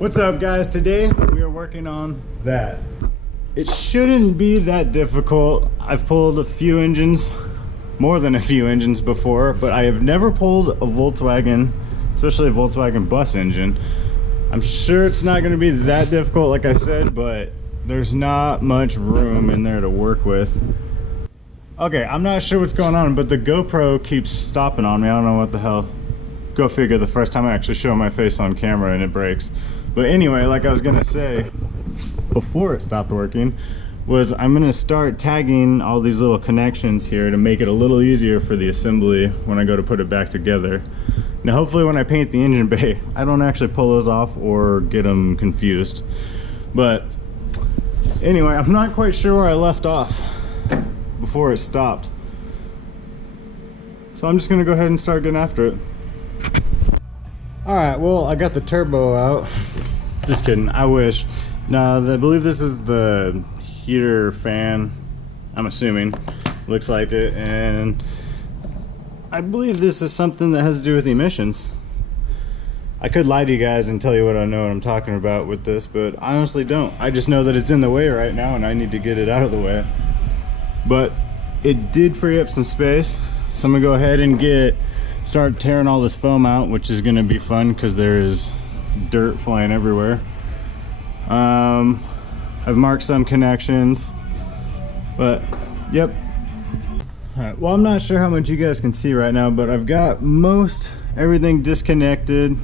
What's up, guys? Today we are working on that. It shouldn't be that difficult. I've pulled a few engines, more than a few engines before, but I have never pulled a Volkswagen, especially a Volkswagen bus engine. I'm sure it's not going to be that difficult, like I said, but there's not much room in there to work with. Okay, I'm not sure what's going on, but the GoPro keeps stopping on me. I don't know what the hell. Go figure, the first time I actually show my face on camera and it breaks. But anyway, like I was gonna say before it stopped working, was I'm gonna start tagging all these little connections here to make it a little easier for the assembly when I go to put it back together. Now hopefully when I paint the engine bay, I don't actually pull those off or get them confused. But anyway, I'm not quite sure where I left off before it stopped. So I'm just gonna go ahead and start getting after it. Alright, well, I got the turbo out. Just kidding, I wish. Now, I believe this is the heater fan, I'm assuming. Looks like it, and I believe this is something that has to do with emissions. I could lie to you guys and tell you what I know what I'm talking about with this, but I honestly don't. I just know that it's in the way right now and I need to get it out of the way. But it did free up some space, so I'm gonna go ahead and start tearing all this foam out, which is gonna be fun because there is dirt flying everywhere. I've marked some connections, but yep. All right, well, I'm not sure how much you guys can see right now, but I've got everything disconnected.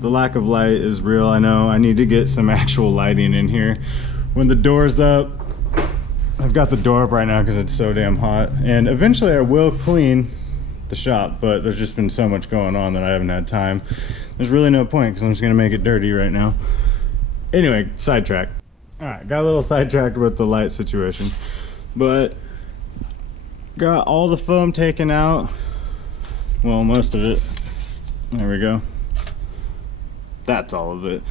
The lack of light is real, I know. I need to get some actual lighting in here. When the door's up, I've got the door up right now because it's so damn hot, and eventually I will clean the shop, but there's just been so much going on that I haven't had time. There's really no point because I'm just gonna make it dirty right now. Anyway, sidetrack. Alright, got a little sidetracked with the light situation, but got all the foam taken out. Well, most of it. There we go. That's all of it.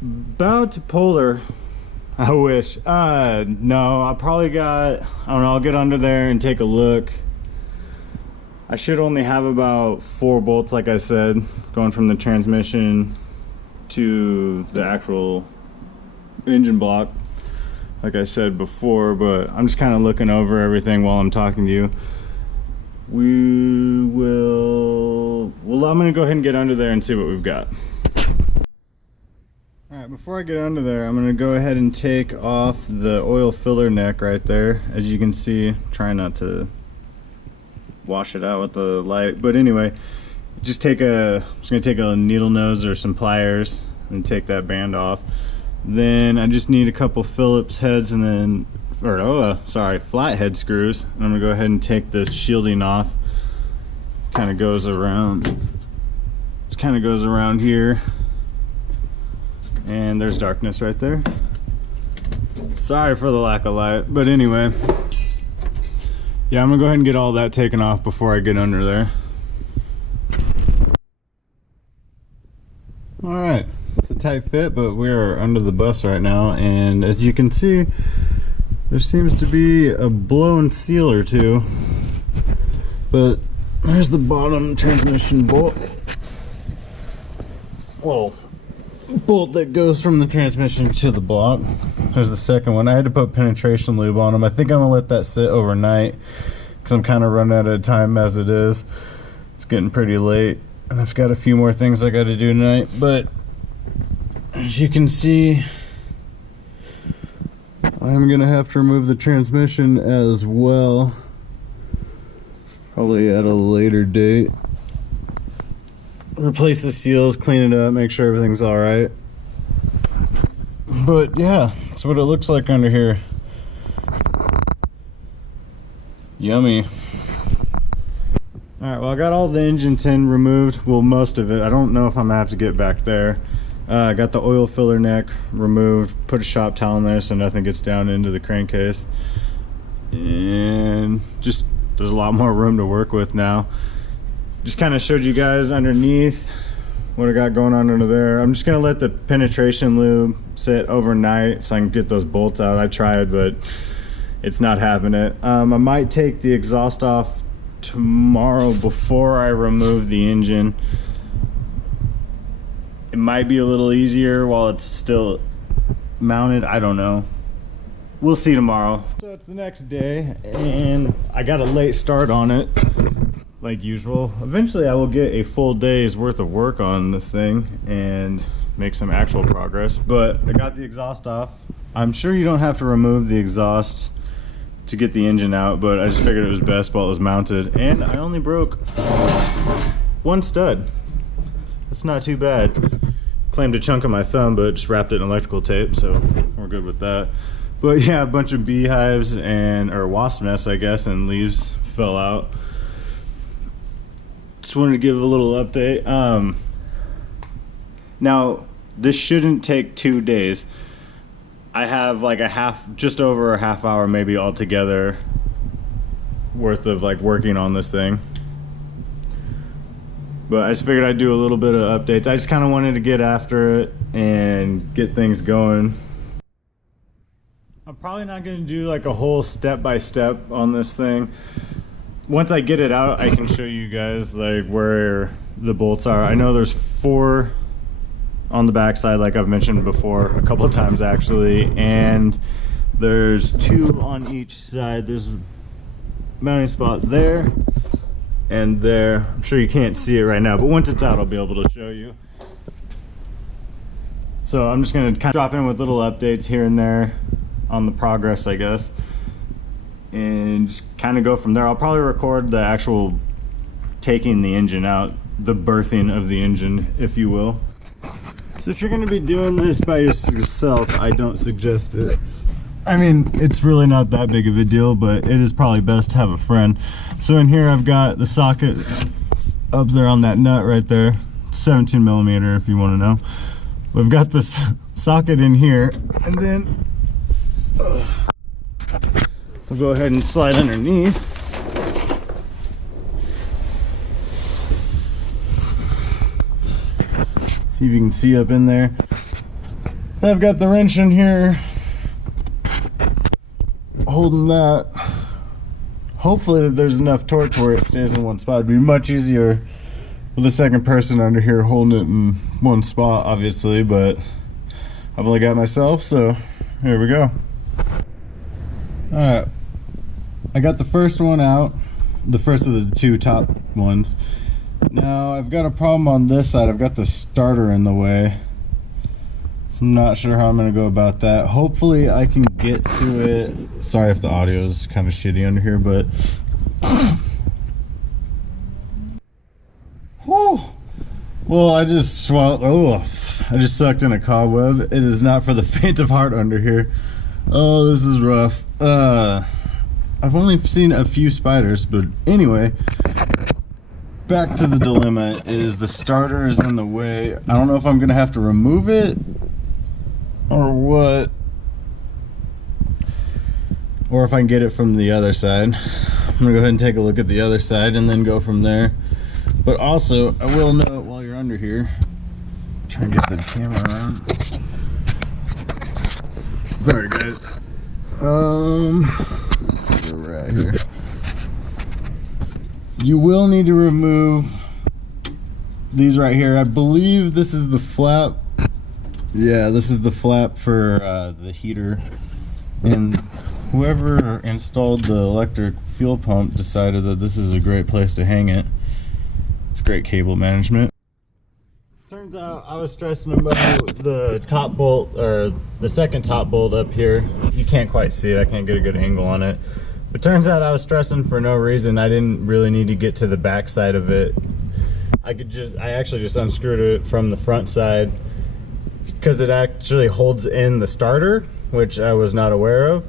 About to pull her. I wish. No, I don't know, I'll get under there and take a look. I should only have about 4 bolts, like I said, going from the transmission to the actual engine block, like I said before, but I'm just kind of looking over everything while I'm talking to you. I'm gonna go ahead and get under there and see what we've got. Alright, before I get under there, I'm gonna go ahead and take off the oil filler neck right there. As you can see, try not to wash it out with the light, but anyway, I'm just gonna take a needle nose or some pliers and take that band off. Then I just need a couple Phillips heads and then, flathead screws. And I'm gonna go ahead and take this shielding off. Kind of goes around. Just kind of goes around here, and there's darkness right there. Sorry for the lack of light, but anyway. Yeah, I'm gonna go ahead and get all that taken off before I get under there. Alright, it's a tight fit, but we are under the bus right now, and as you can see, there seems to be a blown seal or two. But there's the bottom transmission bolt. Well, bolt that goes from the transmission to the block. There's the second one. I had to put penetration lube on them. I think I'm gonna let that sit overnight because I'm kind of running out of time as it is. It's getting pretty late and I've got a few more things I got to do tonight, but as you can see, I'm gonna have to remove the transmission as well, probably at a later date. Replace the seals, clean it up, make sure everything's all right. But yeah, that's what it looks like under here. Yummy. Alright, well, I got all the engine tin removed. Well, most of it. I don't know if I'm gonna have to get back there. I got the oil filler neck removed, put a shop towel in there so nothing gets down into the crankcase. And just, there's a lot more room to work with now. Just kind of showed you guys underneath what I got going on under there. I'm just gonna let the penetration lube sit overnight so I can get those bolts out. I tried, but it's not having it. I might take the exhaust off tomorrow before I remove the engine. It might be a little easier while it's still mounted. I don't know. We'll see tomorrow. So it's the next day, and I got a late start on it, like usual. Eventually I will get a full day's worth of work on this thing and make some actual progress, but I got the exhaust off. I'm sure you don't have to remove the exhaust to get the engine out, but I just figured it was best while it was mounted. And I only broke one stud. That's not too bad. Claimed a chunk of my thumb, but just wrapped it in electrical tape, so we're good with that. But yeah, a bunch of beehives or wasp nests, I guess, and leaves fell out. Just wanted to give a little update. Now, this shouldn't take 2 days. I have like just over a half hour maybe altogether worth of like working on this thing. But I just figured I'd do a little bit of updates. I just kind of wanted to get after it and get things going. I'm probably not going to do like a whole step-by-step on this thing. Once I get it out, I can show you guys like where the bolts are. I know there's 4 on the backside, like I've mentioned before a couple of times actually, and there's 2 on each side. There's a mounting spot there and there. I'm sure you can't see it right now, but once it's out I'll be able to show you. So I'm just going to kind of drop in with little updates here and there on the progress, I guess, and just kind of go from there. I'll probably record the actual taking the engine out, the birthing of the engine, if you will. So if you're going to be doing this by yourself, I don't suggest it. I mean, it's really not that big of a deal, but it is probably best to have a friend. So in here I've got the socket up there on that nut right there, 17 millimeter if you want to know. We've got this socket in here, and then we'll go ahead and slide underneath. See if you can see up in there. I've got the wrench in here holding that. Hopefully there's enough torque where it stays in one spot. It'd be much easier with a second person under here holding it in one spot, obviously, but I've only got myself, so here we go. Alright, I got the first one out, the first of the 2 top ones. Now I've got a problem on this side. I've got the starter in the way, so I'm not sure how I'm going to go about that. Hopefully I can get to it. Sorry if the audio is kind of shitty under here, but whew. Well, I just sucked in a cobweb. It is not for the faint of heart under here. Oh, this is rough. I've only seen a few spiders, but anyway, back to the dilemma is the starter is in the way. I don't know if I'm gonna have to remove it or what, or if I can get it from the other side. I'm gonna go ahead and take a look at the other side and then go from there. But also, I will note while you're under here, try and get the camera around. Sorry guys. Let's see where we're at here. You will need to remove these right here. I believe this is the flap. Yeah, this is the flap for the heater. And whoever installed the electric fuel pump decided that this is a great place to hang it. It's great cable management. Turns out I was stressing about the top bolt, or the second top bolt up here. You can't quite see it, I can't get a good angle on it. But turns out I was stressing for no reason. I didn't really need to get to the back side of it. I actually just unscrewed it from the front side because it actually holds in the starter, which I was not aware of.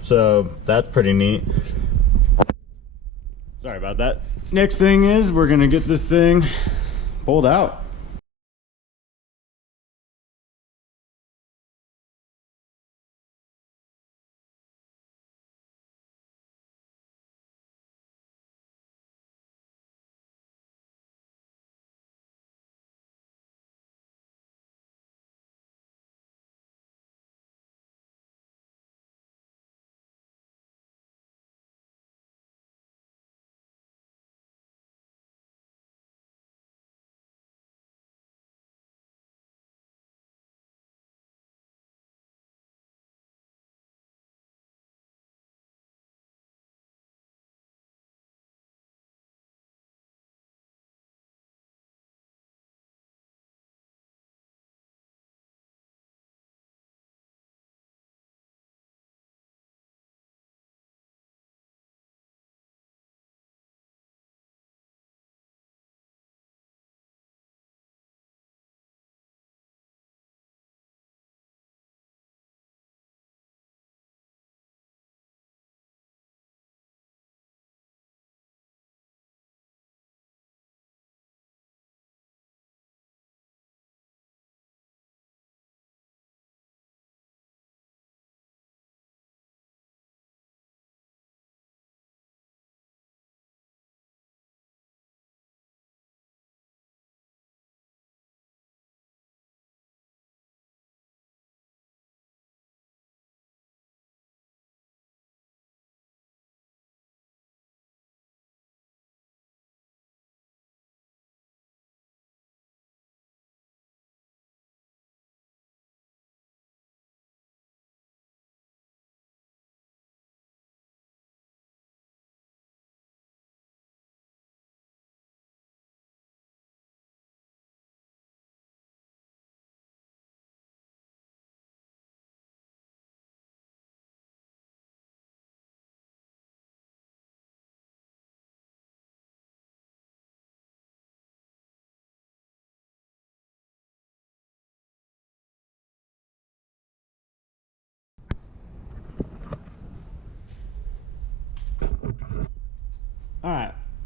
So that's pretty neat. Sorry about that. Next thing is we're gonna get this thing pulled out.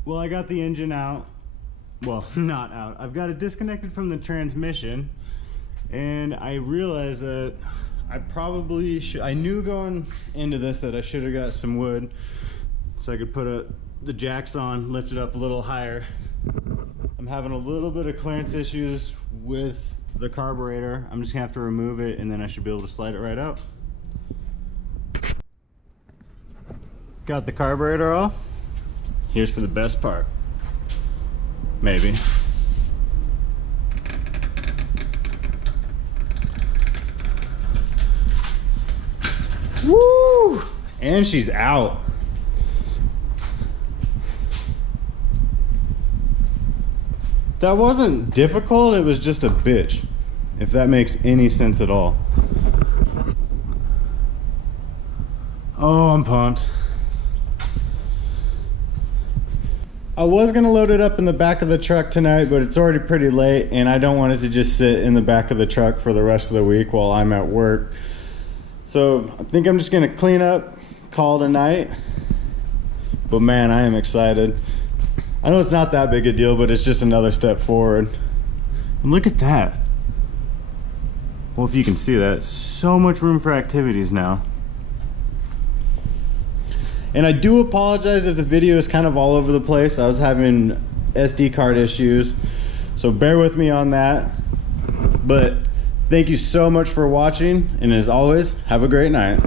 Well, I got the engine out. Well, not out. I've got it disconnected from the transmission, and I realized that I probably should. I knew going into this that I should have got some wood so I could put the jacks on, lift it up a little higher. I'm having a little bit of clearance issues with the carburetor. I'm just gonna have to remove it, and then I should be able to slide it right out. Got the carburetor off. Here's for the best part. Maybe. Woo! And she's out. That wasn't difficult, it was just a bitch, if that makes any sense at all. Oh, I'm pumped. I was gonna load it up in the back of the truck tonight, but it's already pretty late and I don't want it to just sit in the back of the truck for the rest of the week while I'm at work. So I think I'm just gonna clean up, call it a night. But man, I am excited. I know it's not that big a deal, but it's just another step forward. And look at that. Well, if you can see that, so much room for activities now. And I do apologize if the video is kind of all over the place. I was having SD card issues, so bear with me on that. But thank you so much for watching, and as always, have a great night.